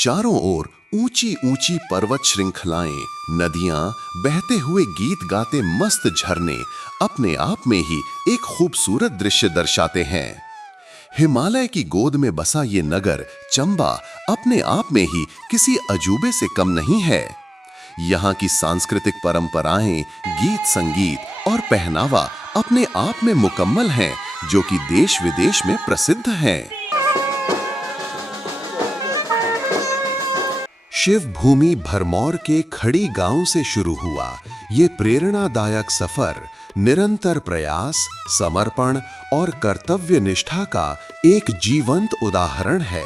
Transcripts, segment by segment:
चारों ओर ऊंची ऊंची पर्वत श्रृंखलाएं, नदियां, बहते हुए गीत गाते मस्त झरने अपने आप में ही एक खूबसूरत दृश्य दर्शाते हैं। हिमालय की गोद में बसा ये नगर चंबा अपने आप में ही किसी अजूबे से कम नहीं है। यहाँ की सांस्कृतिक परंपराएं, गीत संगीत और पहनावा अपने आप में मुकम्मल हैं, जो कि देश विदेश में प्रसिद्ध हैं। शिव भूमि भरमौर के खड़ी गांव से शुरू हुआ ये प्रेरणादायक सफर निरंतर प्रयास, समर्पण और कर्तव्य निष्ठा का एक जीवंत उदाहरण है।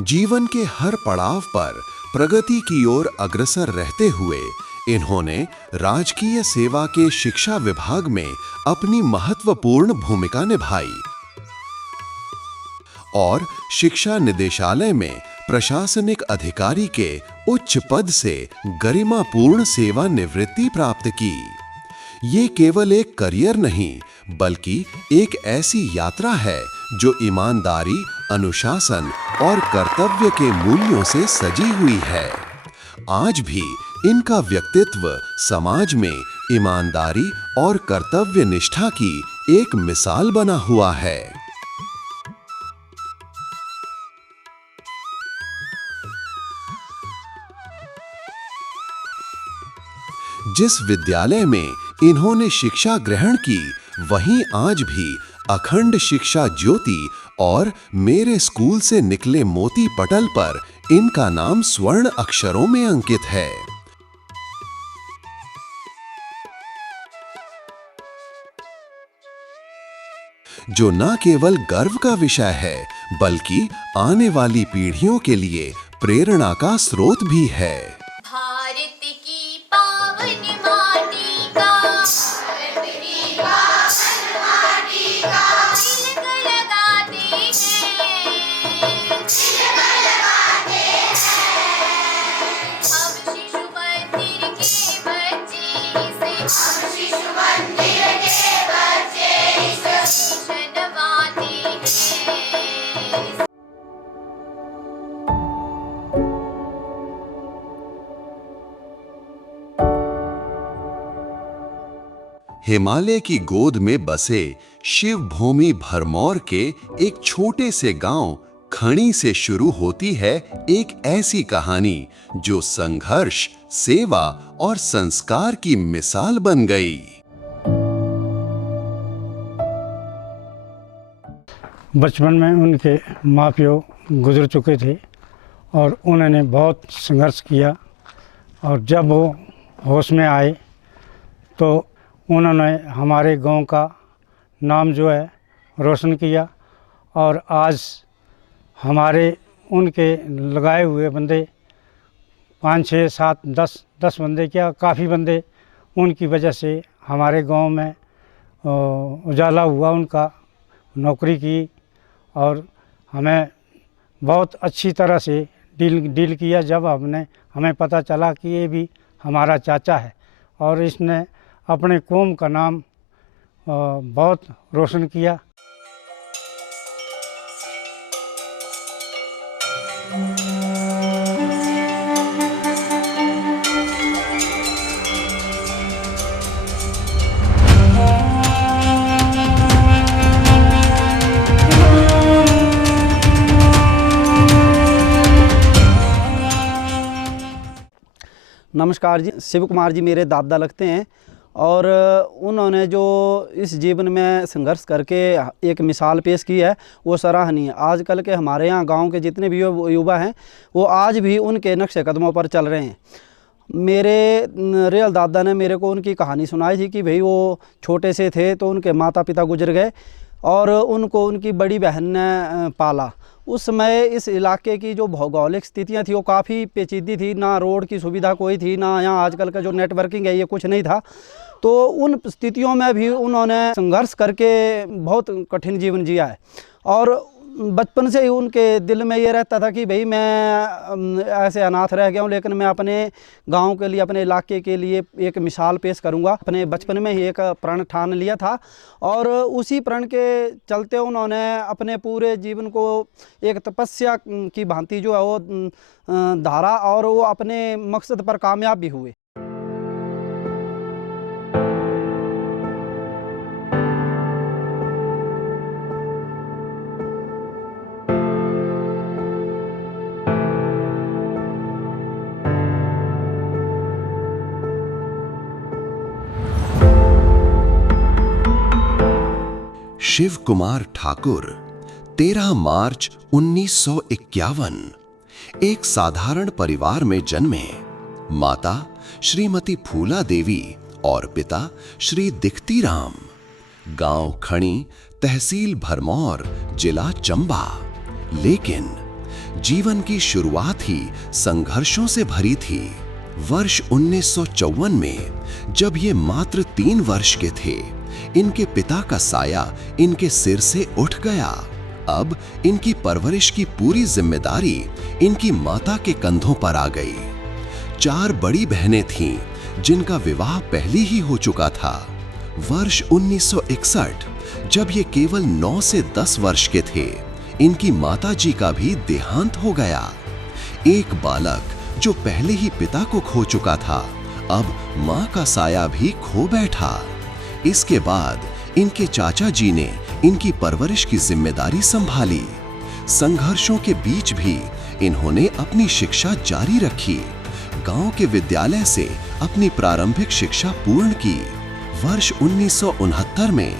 जीवन के हर पड़ाव पर प्रगति की ओर अग्रसर रहते हुए इन्होंने राजकीय सेवा के शिक्षा विभाग में अपनी महत्वपूर्ण भूमिका निभाई और शिक्षा निदेशालय में प्रशासनिक अधिकारी के उच्च पद से गरिमापूर्ण सेवानिवृत्ति प्राप्त की। ये केवल एक करियर नहीं, बल्कि एक ऐसी यात्रा है जो ईमानदारी, अनुशासन और कर्तव्य के मूल्यों से सजी हुई है। आज भी इनका व्यक्तित्व समाज में ईमानदारी और कर्तव्य निष्ठा की एक मिसाल बना हुआ है। जिस विद्यालय में इन्होंने शिक्षा ग्रहण की, वहीं आज भी अखंड शिक्षा ज्योति और मेरे स्कूल से निकले मोती पटल पर इनका नाम स्वर्ण अक्षरों में अंकित है। जो न केवल गर्व का विषय है, बल्कि आने वाली पीढ़ियों के लिए प्रेरणा का स्रोत भी है। हिमालय की गोद में बसे शिव भूमि भरमौर के एक छोटे से गांव खणी से शुरू होती है एक ऐसी कहानी जो संघर्ष, सेवा और संस्कार की मिसाल बन गई। बचपन में उनके माँ-पियो गुजर चुके थे और उन्होंने बहुत संघर्ष किया, और जब वो होश में आए तो उन्होंने हमारे गांव का नाम जो है रोशन किया। और आज हमारे उनके लगाए हुए बंदे 5, 6, 7, 10 बंदे, क्या काफ़ी बंदे उनकी वजह से हमारे गांव में उजाला हुआ, उनका नौकरी की, और हमें बहुत अच्छी तरह से डील किया। जब हमें पता चला कि ये भी हमारा चाचा है और इसने अपने कौम का नाम बहुत रोशन किया। नमस्कार जी, शिव कुमार जी मेरे दादा लगते हैं, और उन्होंने जो इस जीवन में संघर्ष करके एक मिसाल पेश की है वो सराहनीय। आजकल के हमारे यहाँ गांव के जितने भी युवा हैं वो आज भी उनके नक्शे कदमों पर चल रहे हैं। मेरे रियल दादा ने मेरे को उनकी कहानी सुनाई थी कि भाई वो छोटे से थे तो उनके माता पिता गुजर गए और उनको उनकी बड़ी बहन ने पाला। उस समय इस इलाके की जो भौगोलिक स्थितियाँ थी वो काफ़ी पेचीदी थी, ना रोड की सुविधा कोई थी, ना यहाँ आजकल का जो नेटवर्किंग है ये कुछ नहीं था। तो उन स्थितियों में भी उन्होंने संघर्ष करके बहुत कठिन जीवन जिया है। और बचपन से ही उनके दिल में ये रहता था कि भाई मैं ऐसे अनाथ रह गया हूँ, लेकिन मैं अपने गांव के लिए, अपने इलाके के लिए एक मिसाल पेश करूंगा। अपने बचपन में ही एक प्रण ठान लिया था और उसी प्रण के चलते उन्होंने अपने पूरे जीवन को एक तपस्या की भांति जो है वो धारा और वो अपने मकसद पर कामयाब भी हुए। शिव कुमार ठाकुर 13 मार्च 1951 एक साधारण परिवार में जन्मे। माता श्रीमती फूला देवी और पिता श्री दिखतीराम। गांव खणी, तहसील भरमौर, जिला चंबा। लेकिन जीवन की शुरुआत ही संघर्षों से भरी थी। वर्ष 1954 में जब ये मात्र 3 वर्ष के थे, इनके पिता का साया इनके सिर से उठ गया। अब इनकी परवरिश की पूरी जिम्मेदारी इनकी माता के कंधों पर आ गई। 4 बड़ी बहनें थीं, जिनका विवाह पहले ही हो चुका था। वर्ष 1961 जब ये केवल 9 से 10 वर्ष के थे, इनकी माताजी का भी देहांत हो गया। एक बालक जो पहले ही पिता को खो चुका था, अब मां का साया भी खो बैठा। इसके बाद इनके चाचा जी ने इनकी परवरिश की जिम्मेदारी संभाली। संघर्षों के बीच भी इन्होंने अपनी शिक्षा जारी रखी। गांव के विद्यालय से अपनी प्रारंभिक शिक्षा पूर्ण की। वर्ष 1969 में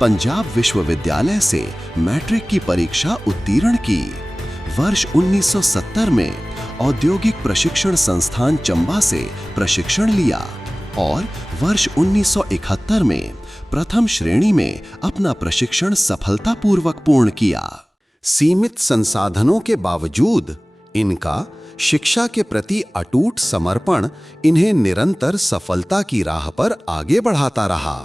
पंजाब विश्वविद्यालय से मैट्रिक की परीक्षा उत्तीर्ण की। वर्ष 1970 में औद्योगिक प्रशिक्षण संस्थान चंबा से प्रशिक्षण लिया और वर्ष 1971 में प्रथम श्रेणी में अपना प्रशिक्षण सफलतापूर्वक पूर्ण किया। सीमित संसाधनों के बावजूद इनका शिक्षा के प्रति अटूट समर्पण इन्हें निरंतर सफलता की राह पर आगे बढ़ाता रहा।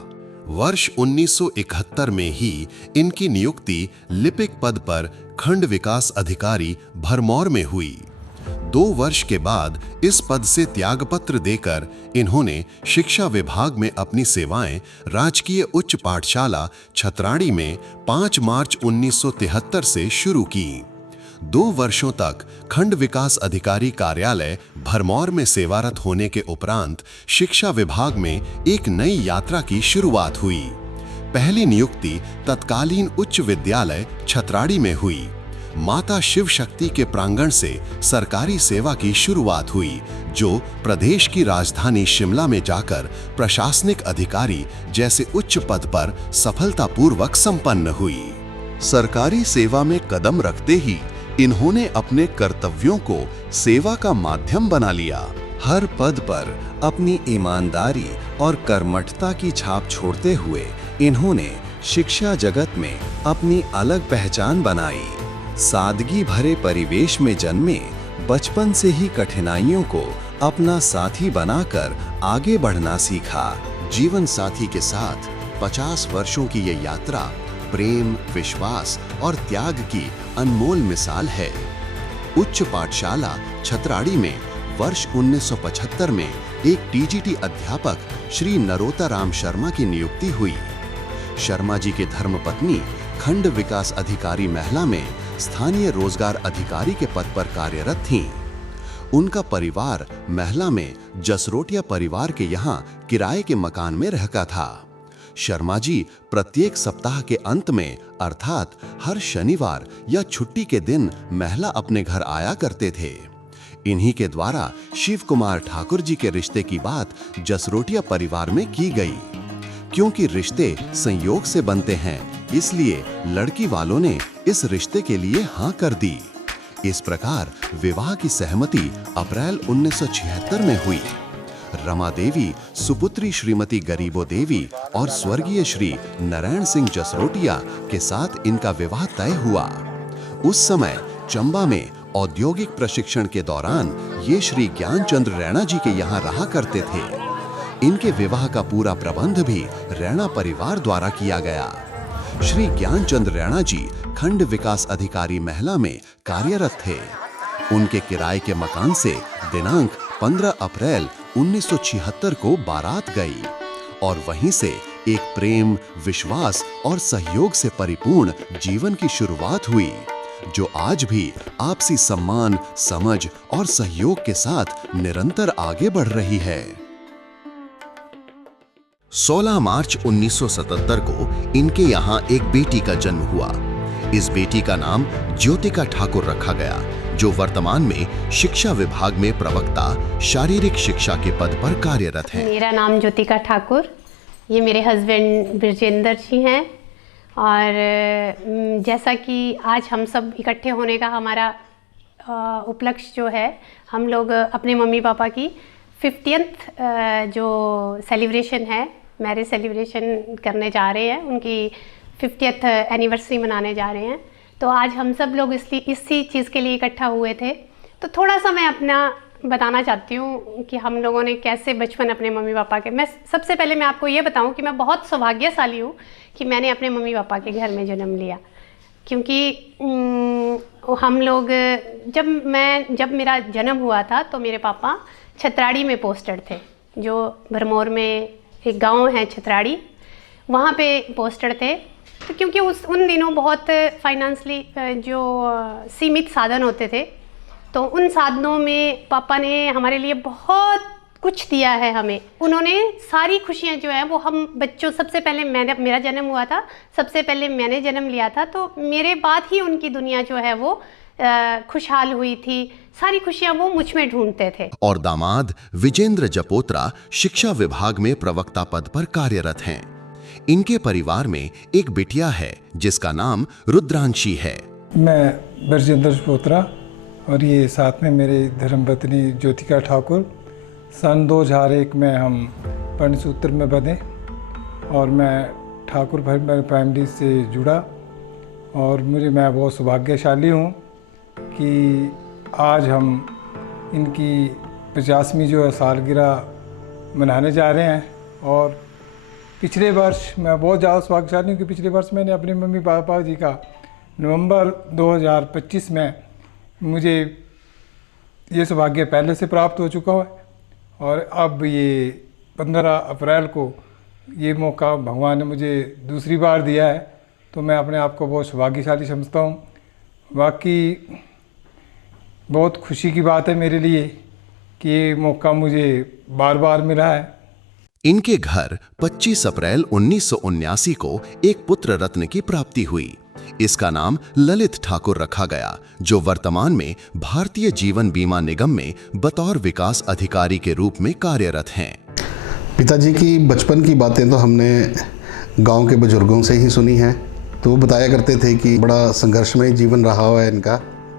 वर्ष 1971 में ही इनकी नियुक्ति लिपिक पद पर खंड विकास अधिकारी भरमौर में हुई। 2 वर्ष के बाद इस पद से त्यागपत्र देकर इन्होंने शिक्षा विभाग में अपनी सेवाएं राजकीय उच्च पाठशाला छतराड़ी में 5 मार्च 1973 से शुरू की। 2 वर्षों तक खंड विकास अधिकारी कार्यालय भरमौर में सेवारत होने के उपरांत शिक्षा विभाग में एक नई यात्रा की शुरुआत हुई। पहली नियुक्ति तत्कालीन उच्च विद्यालय छतराड़ी में हुई। माता शिव शक्ति के प्रांगण से सरकारी सेवा की शुरुआत हुई, जो प्रदेश की राजधानी शिमला में जाकर प्रशासनिक अधिकारी जैसे उच्च पद पर सफलतापूर्वक संपन्न हुई। सरकारी सेवा में कदम रखते ही इन्होंने अपने कर्तव्यों को सेवा का माध्यम बना लिया। हर पद पर अपनी ईमानदारी और कर्मठता की छाप छोड़ते हुए इन्होंने शिक्षा जगत में अपनी अलग पहचान बनाई। सादगी भरे परिवेश में जन्मे, बचपन से ही कठिनाइयों को अपना साथी बनाकर आगे बढ़ना सीखा। जीवन साथी के साथ 50 वर्षों की ये यात्रा प्रेम, विश्वास और त्याग की अनमोल मिसाल है। उच्च पाठशाला छतराड़ी में वर्ष 1975 में एक टीजीटी अध्यापक श्री नरोत्तम शर्मा की नियुक्ति हुई। शर्मा जी के धर्मपत्नी खंड विकास अधिकारी महिला में स्थानीय रोजगार अधिकारी के पद पर कार्यरत थीं। उनका परिवार महिला में जसरोटिया परिवार के यहाँ किराए के मकान में रहता था। शर्मा जी प्रत्येक सप्ताह के अंत में अर्थात हर शनिवार या छुट्टी के दिन महिला अपने घर आया करते थे। इन्हीं के द्वारा शिव कुमार ठाकुर जी के रिश्ते की बात जसरोटिया परिवार में की गई। क्योंकि रिश्ते संयोग से बनते हैं, इसलिए लड़की वालों ने इस रिश्ते के लिए हाँ कर दी। इस प्रकार विवाह की सहमति अप्रैल 1976 में हुई। रमा देवी सुपुत्री श्रीमती गरीबो देवी और स्वर्गीय श्री नारायण सिंह जसरोटिया के साथ इनका विवाह तय हुआ। उस समय चंबा में औद्योगिक प्रशिक्षण के दौरान ये श्री ज्ञानचंद्र रैणा जी के यहाँ रहा करते थे। इनके विवाह का पूरा प्रबंध भी रैणा परिवार द्वारा किया गया। श्री ज्ञानचंद्र रैणा जी खंड विकास अधिकारी महिला में कार्यरत थे। उनके किराए के मकान से दिनांक 15 अप्रैल 1976 को बारात गई और वहीं से एक प्रेम, विश्वास और सहयोग से परिपूर्ण जीवन की शुरुआत हुई, जो आज भी आपसी सम्मान, समझ और सहयोग के साथ निरंतर आगे बढ़ रही है। 16 मार्च 1977 को इनके यहाँ एक बेटी का जन्म हुआ। इस बेटी का नाम ज्योतिका ठाकुर रखा गया, जो वर्तमान में शिक्षा विभाग में प्रवक्ता, शारीरिक शिक्षा के पद पर कार्यरत है। मेरा नाम ज्योतिका ठाकुर, ये मेरे हस्बैंड ब्रजेंद्र जी हैं। और जैसा कि आज हम सब इकट्ठे होने का हमारा उपलक्ष्य जो है, हम लोग अपने मम्मी पापा की 50th जो सेलिब्रेशन है, मैरिज सेलिब्रेशन करने जा रहे हैं, उनकी 50th एनिवर्सरी मनाने जा रहे हैं। तो आज हम सब लोग इसी चीज़ के लिए इकट्ठा हुए थे। तो थोड़ा सा मैं अपना बताना चाहती हूँ कि हम लोगों ने कैसे बचपन अपने मम्मी पापा के। मैं सबसे पहले मैं आपको ये बताऊँ कि मैं बहुत सौभाग्यशाली हूँ कि मैंने अपने मम्मी पापा के घर में जन्म लिया, क्योंकि हम लोग जब मेरा जन्म हुआ था तो मेरे पापा छतराड़ी में पोस्टेड थे, जो भरमौर में एक गांव है छतराड़ी, वहाँ पे पोस्टेड थे। तो क्योंकि उन दिनों बहुत फाइनेंशली जो सीमित साधन होते थे, तो उन साधनों में पापा ने हमारे लिए बहुत कुछ दिया है हमें। उन्होंने सारी खुशियाँ जो हैं वो हम बच्चों, सबसे पहले मेरा जन्म हुआ था, सबसे पहले मैंने जन्म लिया था, तो मेरे बाद ही उनकी दुनिया जो है वो खुशहाल हुई थी। सारी खुशियाँ वो मुझ में ढूंढते थे। और दामाद विजेंद्र जपोत्रा शिक्षा विभाग में प्रवक्ता पद पर कार्यरत हैं। इनके परिवार में एक बिटिया है जिसका नाम रुद्रांशी है। मैं ब्रजेंद्र जपोत्रा और ये साथ में मेरी धर्मपत्नी ज्योतिका ठाकुर। सन 2001 में हम पंचसूत्र में बंधे और मैं ठाकुर फैमिली से जुड़ा, और मैं बहुत सौभाग्यशाली हूँ कि आज हम इनकी 50वीं जो है सालगिरह मनाने जा रहे हैं। और पिछले वर्ष मैं बहुत ज़्यादा सौभाग्यशाली हूँ कि पिछले वर्ष मैंने अपने मम्मी पापा जी का नवंबर 2025 में मुझे ये सौभाग्य पहले से प्राप्त हो चुका है, और अब ये 15 अप्रैल को ये मौका भगवान ने मुझे दूसरी बार दिया है, तो मैं अपने आप को बहुत सौभाग्यशाली समझता हूँ। बाकी बहुत खुशी की बात है मेरे लिए कि ये मौका मुझे बार बार मिला है। इनके घर 25 अप्रैल 1979 को एक पुत्र रत्न की प्राप्ति हुई। इसका नाम ललित ठाकुर रखा गया, जो वर्तमान में भारतीय जीवन बीमा निगम में बतौर विकास अधिकारी के रूप में कार्यरत हैं। पिताजी की बचपन की बातें तो हमने गांव के बुजुर्गों से ही सुनी हैं। तो वो बताया करते थे कि बड़ा संघर्षमय जीवन रहा हुआ है इनका।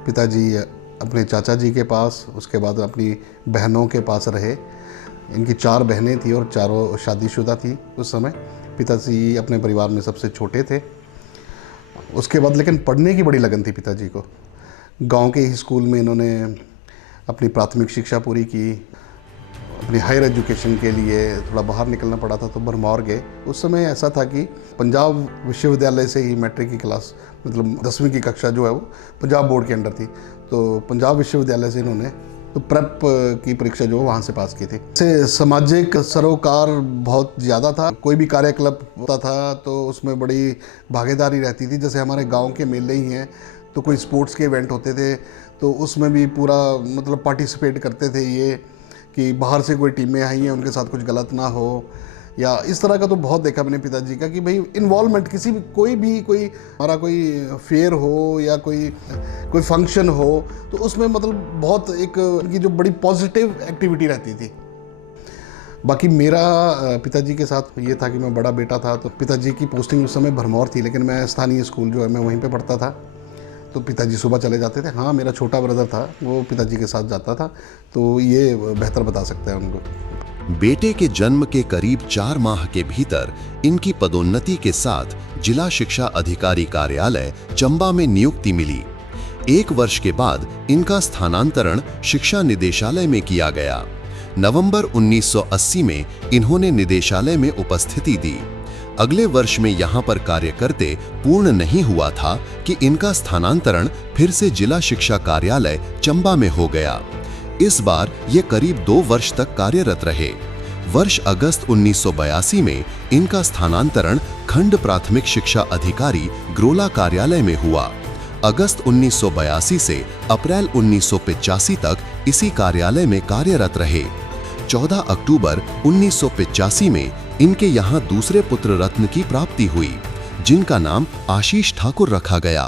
पिताजी अपने चाचा जी के पास, उसके बाद अपनी बहनों के पास रहे। इनकी 4 बहनें थी और चारों शादीशुदा थी उस समय। पिताजी अपने परिवार में सबसे छोटे थे। उसके बाद लेकिन पढ़ने की बड़ी लगन थी पिताजी को। गांव के ही स्कूल में इन्होंने अपनी प्राथमिक शिक्षा पूरी की। अपनी हायर एजुकेशन के लिए थोड़ा बाहर निकलना पड़ा था तो भरमौर गए। उस समय ऐसा था कि पंजाब विश्वविद्यालय से ही मैट्रिक की क्लास, मतलब 10वीं की कक्षा जो है वो पंजाब बोर्ड के अंडर थी, तो पंजाब विश्वविद्यालय से इन्होंने तो प्रेप की परीक्षा जो वहाँ से पास की थी। से सामाजिक सरोकार बहुत ज़्यादा था। कोई भी कार्यकलाप होता था तो उसमें बड़ी भागीदारी रहती थी। जैसे हमारे गांव के मेले ही हैं, तो कोई स्पोर्ट्स के इवेंट होते थे तो उसमें भी पूरा मतलब पार्टिसिपेट करते थे। ये कि बाहर से कोई टीमें आई हैं, उनके साथ कुछ गलत ना हो, या इस तरह का तो बहुत देखा मैंने पिताजी का कि भाई इन्वॉल्वमेंट किसी भी कोई हमारा कोई फेयर हो या कोई फंक्शन हो तो उसमें मतलब बहुत एक उनकी जो बड़ी पॉजिटिव एक्टिविटी रहती थी। बाकी मेरा पिताजी के साथ ये था कि मैं बड़ा बेटा था, तो पिताजी की पोस्टिंग उस समय भरमौर थी, लेकिन मैं स्थानीय स्कूल जो है मैं वहीं पे पढ़ता था। तो पिताजी सुबह चले जाते थे। हाँ, मेरा छोटा ब्रदर था, वो पिताजी के साथ जाता था, तो ये बेहतर बता सकते हैं उनको। बेटे के जन्म के करीब 4 माह के भीतर इनकी पदोन्नति के साथ जिला शिक्षा अधिकारी कार्यालय चंबा में नियुक्ति मिली। 1 वर्ष के बाद इनका स्थानांतरण शिक्षा निदेशालय में किया गया। नवंबर 1980 में इन्होंने निदेशालय में उपस्थिति दी। अगले वर्ष में यहाँ पर कार्य करते पूर्ण नहीं हुआ था कि इनका स्थानांतरण फिर से जिला शिक्षा कार्यालय चंबा में हो गया। इस बार ये करीब 2 वर्ष तक कार्यरत रहे। वर्ष अगस्त 1982 में इनका स्थानांतरण खंड प्राथमिक शिक्षा अधिकारी ग्रोला कार्यालय में हुआ। अगस्त 1982 से अप्रैल 1985 तक इसी कार्यालय में कार्यरत रहे। 14 अक्टूबर 1985 में इनके यहाँ दूसरे पुत्र रत्न की प्राप्ति हुई, जिनका नाम आशीष ठाकुर रखा गया।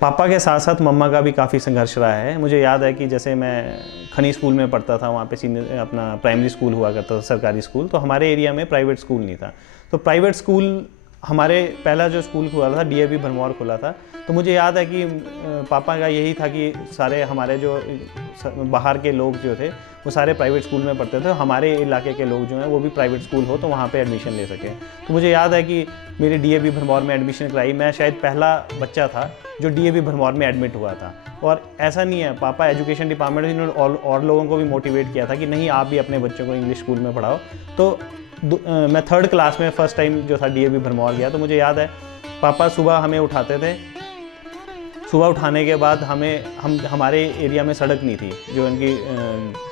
पापा के साथ साथ मम्मा का भी काफ़ी संघर्ष रहा है। मुझे याद है कि जैसे मैं खनी स्कूल में पढ़ता था, वहाँ पे सीनियर अपना प्राइमरी स्कूल हुआ करता था, सरकारी स्कूल। तो हमारे एरिया में प्राइवेट स्कूल नहीं था। तो प्राइवेट स्कूल हमारे पहला जो स्कूल खुला था डीएवी भरमौर खुला था। तो मुझे याद है कि पापा का यही था कि सारे हमारे जो बाहर के लोग जो थे वो सारे प्राइवेट स्कूल में पढ़ते थे, हमारे इलाके के लोग जो हैं वो भी प्राइवेट स्कूल हो तो वहाँ पे एडमिशन ले सकें। तो मुझे याद है कि मेरी डीएवी भरमौर में एडमिशन कराई। मैं शायद पहला बच्चा था जो डीएवी भरमौर में एडमिट हुआ था। और ऐसा नहीं है, पापा एजुकेशन डिपार्टमेंट में इन्होंने और लोगों को भी मोटिवेट किया था कि नहीं, आप भी अपने बच्चों को इंग्लिश स्कूल में पढ़ाओ। तो मैं 3rd क्लास में फ़र्स्ट टाइम जो था डीएवी भरमौर गया। तो मुझे याद है पापा सुबह हमें उठाते थे। सुबह उठाने के बाद हमारे एरिया में सड़क नहीं थी, जो इनकी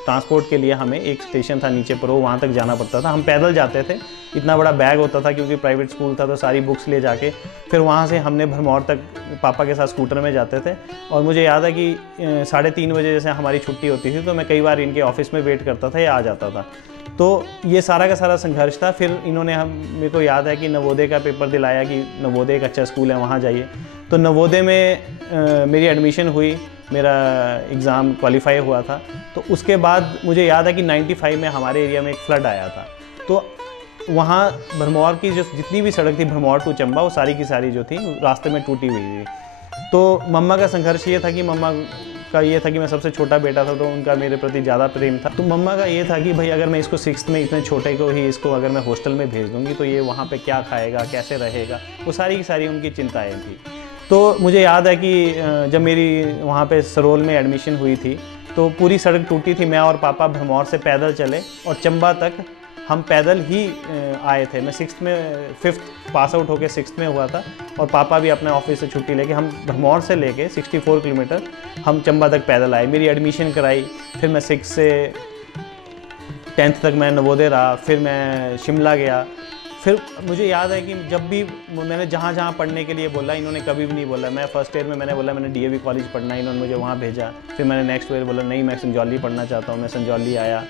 ट्रांसपोर्ट के लिए हमें एक स्टेशन था नीचे पर, वहाँ तक जाना पड़ता था। हम पैदल जाते थे, इतना बड़ा बैग होता था क्योंकि प्राइवेट स्कूल था, तो सारी बुक्स ले जाके फिर वहाँ से हमने भरमौर तक पापा के साथ स्कूटर में जाते थे। और मुझे याद है कि 3:30 बजे जैसे हमारी छुट्टी होती थी तो मैं कई बार इनके ऑफिस में वेट करता था या आ जाता था। तो ये सारा का सारा संघर्ष था। फिर इन्होंने मेरे को याद है कि नवोदय का पेपर दिलाया कि नवोदय एक अच्छा स्कूल है, वहाँ जाइए। तो नवोदय में मेरी एडमिशन हुई, मेरा एग्ज़ाम क्वालिफाई हुआ था। तो उसके बाद मुझे याद है कि 95 में हमारे एरिया में एक फ्लड आया था। तो वहाँ भरमौर की जो जितनी भी सड़क थी भरमौर टू चंबा, वो सारी की सारी जो थी रास्ते में टूटी हुई थी। तो मम्मा का संघर्ष ये था कि मम्मा का ये था कि मैं सबसे छोटा बेटा था, तो उनका मेरे प्रति ज़्यादा प्रेम था। तो मम्मा का ये था कि भाई अगर मैं इसको 6th में इतने छोटे को ही इसको अगर मैं हॉस्टल में भेज दूँगी तो ये वहाँ पे क्या खाएगा, कैसे रहेगा, वो सारी की सारी उनकी चिंताएँ थी। तो मुझे याद है कि जब मेरी वहाँ पे सरोल में एडमिशन हुई थी तो पूरी सड़क टूटी थी। मैं और पापा भरमौर से पैदल चले और चंबा तक हम पैदल ही आए थे। मैं 5th पास आउट होकर 6th में हुआ था और पापा भी अपने ऑफिस से छुट्टी लेके हम भरमौर से लेके 64 किलोमीटर हम चंबा तक पैदल आए। मेरी एडमिशन कराई। फिर मैं 6 से 10th तक मैं नवोदय रहा। फिर मैं शिमला गया। फिर मुझे याद है कि जब भी मैंने जहाँ जहाँ पढ़ने के लिए बोला, इन्होंने कभी भी नहीं बोला। मैं फर्स्ट ईयर में मैंने बोला मैंने डीएवी कॉलेज पढ़ना है, इन्होंने मुझे वहाँ भेजा। फिर मैंने नेक्स्ट ईयर बोला नहीं, मैं संजौली पढ़ना चाहता हूँ, मैं संजौली आया।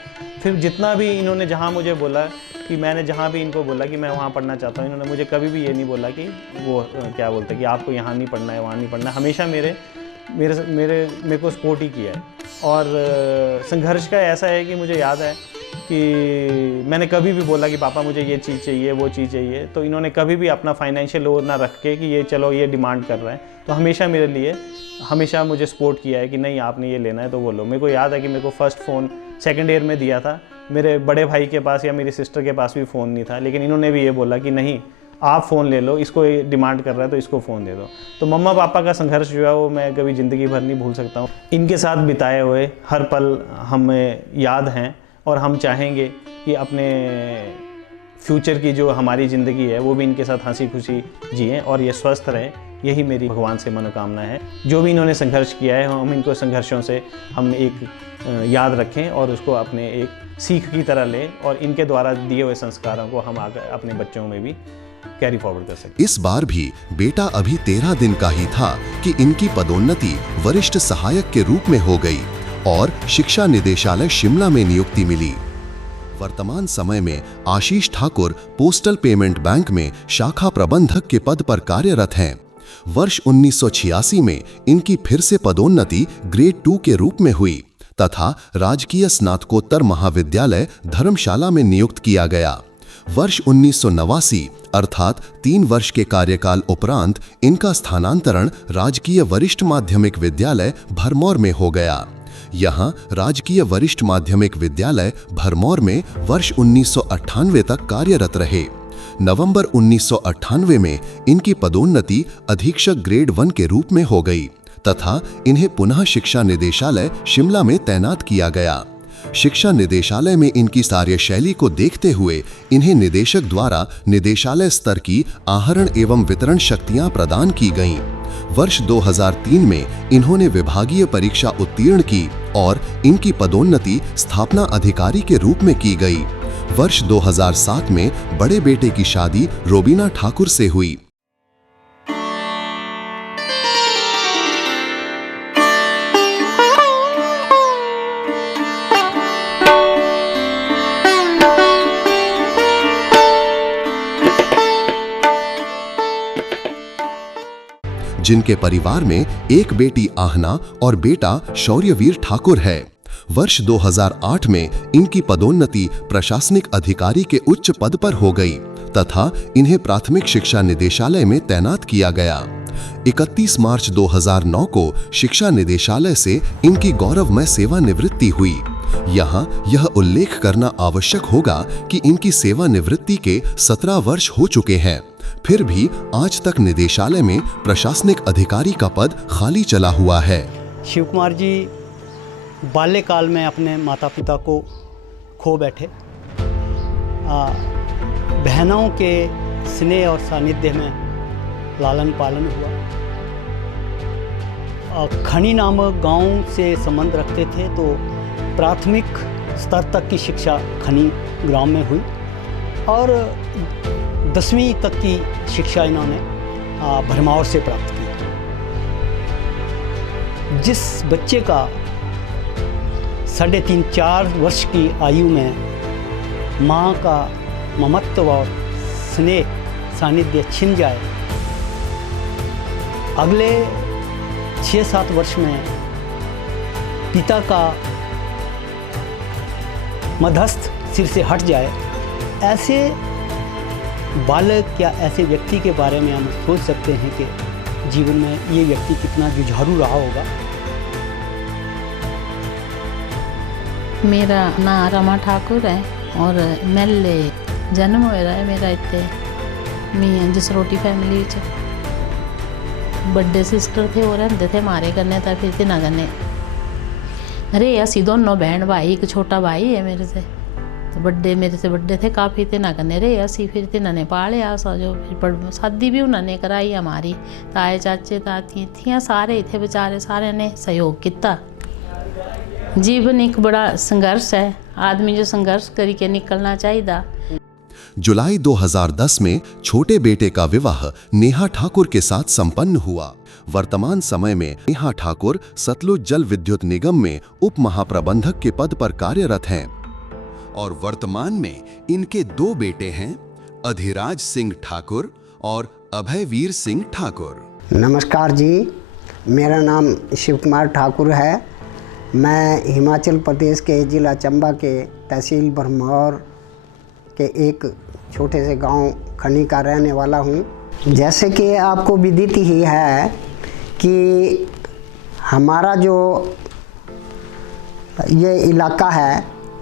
फिर जितना भी इन्होंने जहाँ मुझे बोला कि मैंने जहाँ भी इनको बोला कि मैं वहाँ पढ़ना चाहता हूँ, इन्होंने मुझे कभी भी ये नहीं बोला कि वो क्या बोलते कि आपको यहाँ नहीं पढ़ना है, वहाँ नहीं पढ़ना है। हमेशा मेरे को सपोर्ट ही किया है। और संघर्ष का ऐसा है कि मुझे याद है कि मैंने कभी भी बोला कि पापा मुझे ये चीज़ चाहिए, वो चीज़ चाहिए, तो इन्होंने कभी भी अपना फाइनेंशियल लोड ना रख के कि ये चलो ये डिमांड कर रहे हैं, तो हमेशा मेरे लिए हमेशा मुझे सपोर्ट किया है कि नहीं आपने ये लेना है तो वो लो। मेरे को याद है कि मेरे को फर्स्ट फ़ोन 2nd ईयर में दिया था। मेरे बड़े भाई के पास या मेरी सिस्टर के पास भी फ़ोन नहीं था, लेकिन इन्होंने भी ये बोला कि नहीं आप फ़ोन ले लो, इसको ये डिमांड कर रहा है तो इसको फ़ोन दे दो। तो मम्मा पापा का संघर्ष जो है वो मैं कभी ज़िंदगी भर नहीं भूल सकता हूँ। इनके साथ बिताए हुए हर पल हमें याद हैं और हम चाहेंगे कि अपने फ्यूचर की जो हमारी ज़िंदगी है वो भी इनके साथ हंसी खुशी जिएं और ये स्वस्थ रहें। यही मेरी भगवान से मनोकामना है। जो भी इन्होंने संघर्ष किया है हम इनको संघर्षों से हम एक याद रखें और उसको अपने एक सीख की तरह लें और इनके द्वारा दिए हुए संस्कारों को हम आगे अपने बच्चों में भी कैरी फॉरवर्ड कर सकते। इस बार भी बेटा अभी 13 दिन का ही था कि इनकी पदोन्नति वरिष्ठ सहायक के रूप में हो गई और शिक्षा निदेशालय शिमला में नियुक्ति मिली। वर्तमान समय में आशीष ठाकुर पोस्टल पेमेंट बैंक में शाखा प्रबंधक के पद पर कार्यरत हैं। वर्ष 1986 में इनकी फिर से पदोन्नति ग्रेड 2 के रूप में हुई तथा राजकीय स्नातकोत्तर महाविद्यालय धर्मशाला में नियुक्त किया गया। वर्ष 1989 अर्थात 3 वर्ष के कार्यकाल उपरांत इनका स्थानांतरण राजकीय वरिष्ठ माध्यमिक विद्यालय भरमौर में हो गया। यहाँ राजकीय वरिष्ठ माध्यमिक विद्यालय भरमौर में वर्ष 1998 तक कार्यरत रहे। नवंबर 1998 में इनकी पदोन्नति अधीक्षक ग्रेड 1 के रूप में हो गई तथा इन्हें पुनः शिक्षा निदेशालय शिमला में तैनात किया गया। शिक्षा निदेशालय में इनकी कार्यशैली को देखते हुए इन्हें निदेशक द्वारा निदेशालय स्तर की आहरण एवं वितरण शक्तियां प्रदान की गईं। वर्ष 2003 में इन्होंने विभागीय परीक्षा उत्तीर्ण की और इनकी पदोन्नति स्थापना अधिकारी के रूप में की गई। वर्ष 2007 में बड़े बेटे की शादी रोबीना ठाकुर से हुई। जिनके परिवार में एक बेटी आहना और बेटा शौर्यवीर ठाकुर है। वर्ष 2008 में इनकी पदोन्नति प्रशासनिक अधिकारी के उच्च पद पर हो गई तथा इन्हें प्राथमिक शिक्षा निदेशालय में तैनात किया गया। 31 मार्च 2009 को शिक्षा निदेशालय से इनकी गौरवमय सेवानिवृत्ति हुई। यहाँ यह उल्लेख करना आवश्यक होगा कि इनकी सेवानिवृत्ति के 17 वर्ष हो चुके हैं, फिर भी आज तक निदेशालय में प्रशासनिक अधिकारी का पद खाली चला हुआ है। शिव कुमार जी बाल्यकाल में अपने माता पिता को खो बैठे। बहनों के स्नेह और सानिध्य में लालन पालन हुआ। खनी नामक गांव से संबंध रखते थे तो प्राथमिक स्तर तक की शिक्षा खनी ग्राम में हुई और 10वीं तक की शिक्षा इन्होंने भरमौर से प्राप्त की। जिस बच्चे का 3.5-4 वर्ष की आयु में माँ का ममत्व और स्नेह सानिध्य छिन जाए, अगले 6-7 वर्ष में पिता का मध्यस्थ सिर से हट जाए, ऐसे बालक या ऐसे व्यक्ति के बारे में हम सोच सकते हैं कि जीवन में ये व्यक्ति कितना जुझारू रहा होगा। मेरा नाम रमा ठाकुर है और मेरे जन्म हो रहा है मेरा इतने मैं जसरोटी फैमिली बड़े सिस्टर थे और रहते थे मारे करने था फिर ना करने। अरे असी दोनों बहन भाई, एक छोटा भाई है मेरे से, तो बड़े मेरे से बड़े थे काफ़ी, तना करने रे असी फिर तिन्होंने पाले आसा जो फिर शादी भी उन्होंने कराई हमारी। ताए चाचे ताती थियाँ सारे थे बेचारे, सारे ने सहयोग किया। जीवन एक बड़ा संघर्ष है, आदमी जो संघर्ष करके निकलना चाहिए। जुलाई 2010 में छोटे बेटे का विवाह नेहा ठाकुर के साथ संपन्न हुआ। वर्तमान समय में नेहा ठाकुर सतलुज जल विद्युत निगम में उप महाप्रबंधक के पद पर कार्यरत हैं और वर्तमान में इनके 2 बेटे हैं, अधिराज सिंह ठाकुर और अभयवीर सिंह ठाकुर। नमस्कार जी, मेरा नाम शिव कुमार ठाकुर है। मैं हिमाचल प्रदेश के जिला चंबा के तहसील भरमौर के एक छोटे से गांव खनी का रहने वाला हूं। जैसे कि आपको विदित ही है कि हमारा जो ये इलाका है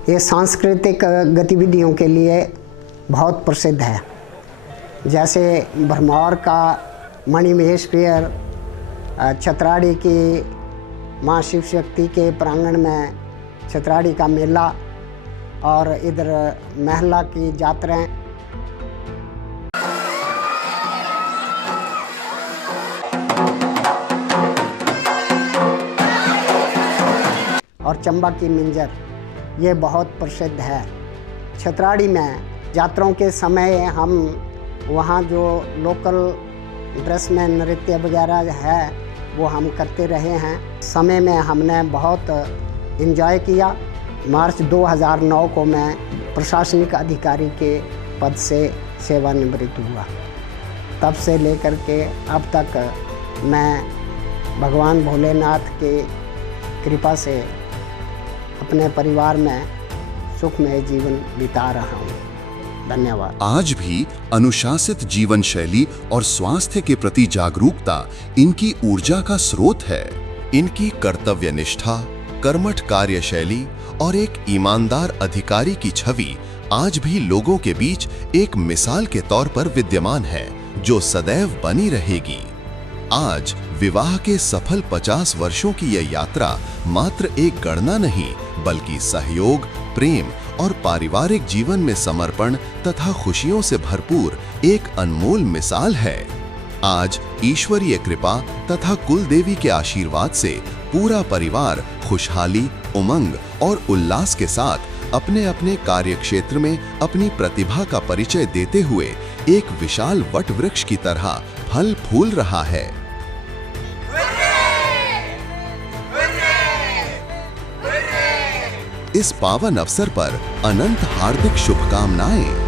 ये सांस्कृतिक गतिविधियों के लिए बहुत प्रसिद्ध है। जैसे भरमौर का मणिमहेश फेयर, छतराड़ी की माँ शिव शक्ति के प्रांगण में छतराड़ी का मेला और इधर महला की यात्राएं। और चंबा की मिंजर ये बहुत प्रसिद्ध है। छतराड़ी में यात्राओं के समय हम वहाँ जो लोकल ड्रेस में नृत्य वगैरह है वो हम करते रहे हैं। समय में हमने बहुत एंजॉय किया। मार्च 2009 को मैं प्रशासनिक अधिकारी के पद से सेवानिवृत्त हुआ। तब से लेकर के अब तक मैं भगवान भोलेनाथ के कृपा से अपने परिवार में सुखमय जीवन बिता रहा हूँ। धन्यवाद। आज भी अनुशासित जीवन शैली और स्वास्थ्य के प्रति जागरूकता इनकी ऊर्जा का स्रोत है। इनकी कर्तव्य निष्ठा, कर्मठ कार्यशैली और एक ईमानदार अधिकारी की छवि आज भी लोगों के बीच एक मिसाल के तौर पर विद्यमान है, जो सदैव बनी रहेगी। आज विवाह के सफल 50 वर्षों की यह यात्रा मात्र एक गणना नहीं, बल्कि सहयोग, प्रेम और पारिवारिक जीवन में समर्पण तथा खुशियों से भरपूर एक अनमोल मिसाल है। आज ईश्वरीय कृपा तथा कुल देवी के आशीर्वाद से पूरा परिवार खुशहाली, उमंग और उल्लास के साथ अपने अपने कार्य क्षेत्र में अपनी प्रतिभा का परिचय देते हुए एक विशाल वट वृक्ष की तरह फल फूल रहा है। इस पावन अवसर पर अनंत हार्दिक शुभकामनाएं।